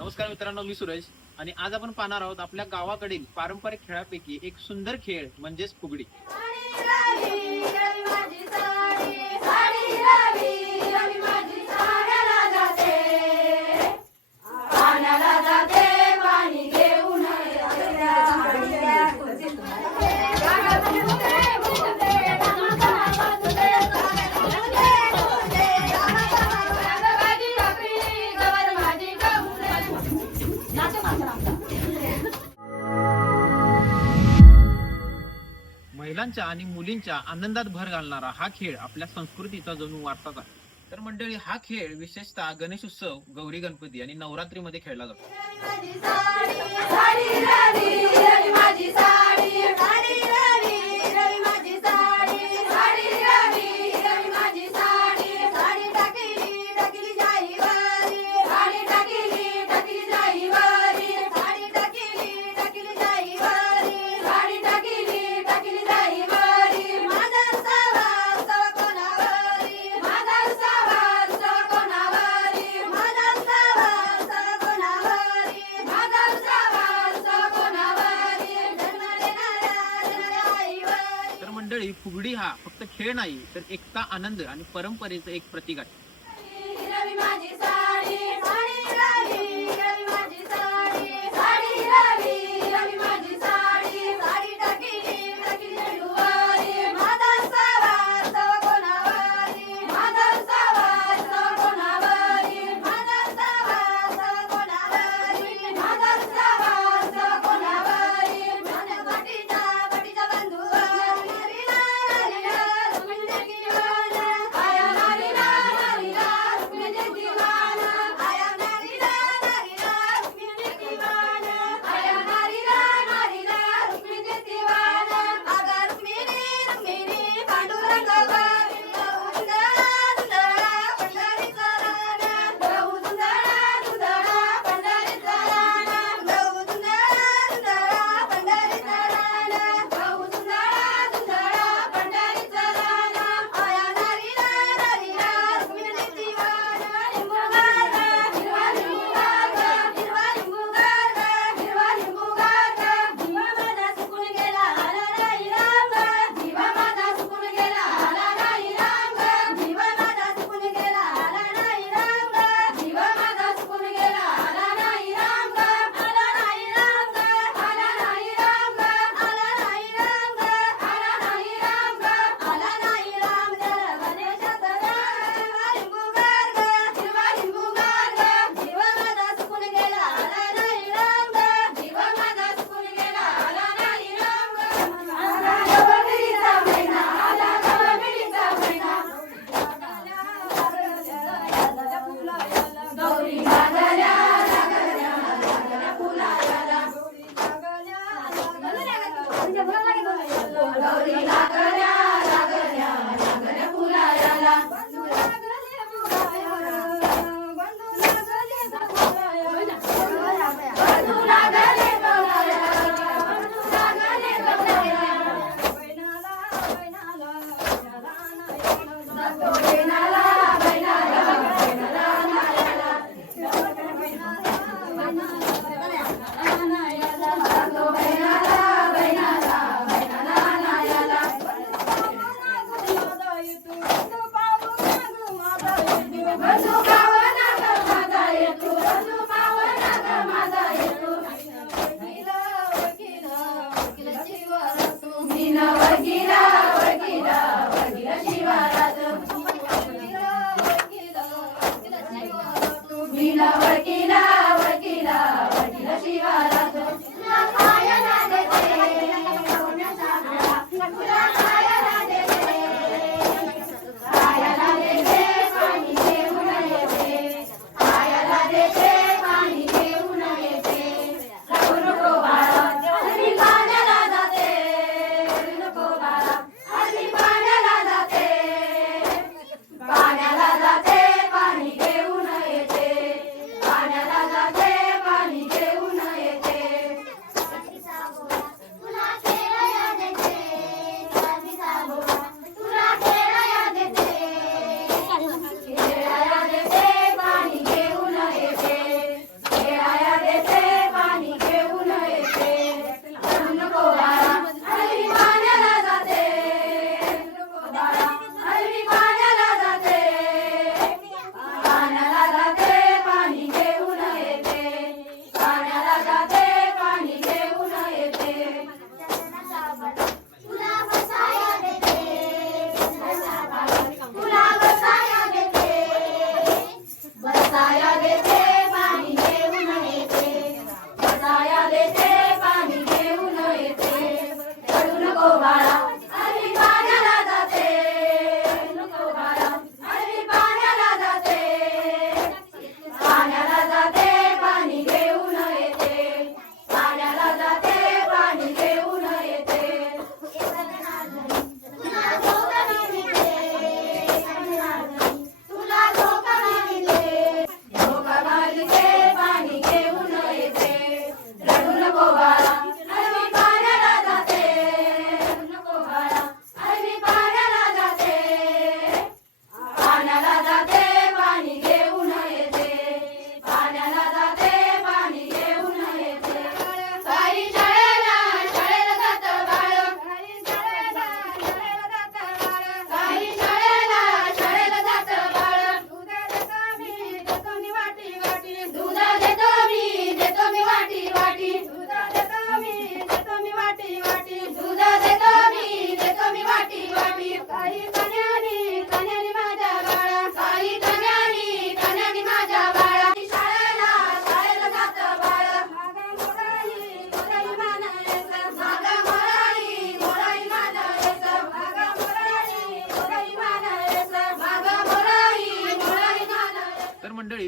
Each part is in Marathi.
नमस्कार मित्रांनो मी सुरेश. आणि आज आपण पाहणार आहोत आपल्या गावाकडील पारंपरिक खेळापैकी एक सुंदर खेळ म्हणजेच फुगडी. मुलांच्या आणि मुलींच्या आनंदात भर घालणारा हा खेळ आपल्या संस्कृतीचा जणू वारसाच आहे. तर मंडळी हा खेळ विशेषतः गणेश उत्सव गौरी गणपती आणि नवरात्रीमध्ये खेळला जातो. तर फुगडी हा फक्त खेळ नाही तर एकता आनंद आणि परंपरेचं एक प्रतीक आहे. Dorina.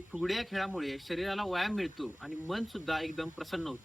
खेळामुळे शरीराला व्यायाम मिळतो आणि मन सुद्धा एकदम प्रसन्न होतं.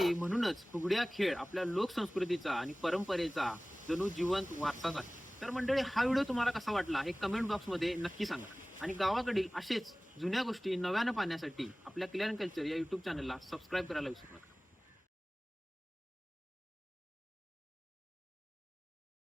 ओढली म्हणूनच फुगड्या खेळ आपल्या लोकसंस्कृतीचा आणि परंपरेचा जणू जिवंत वारसाच आहे तर मंडळी हा व्हिडिओ तुम्हाला कसा वाटला हे कमेंट बॉक्समध्ये नक्की सांगा. आणि गावाकडील असेच जुन्या गोष्टी नव्यानं पाहण्यासाठी आपल्या क्लिअर कल्चर या युट्यूब चॅनलला सबस्क्राईब करायला विसरू नका.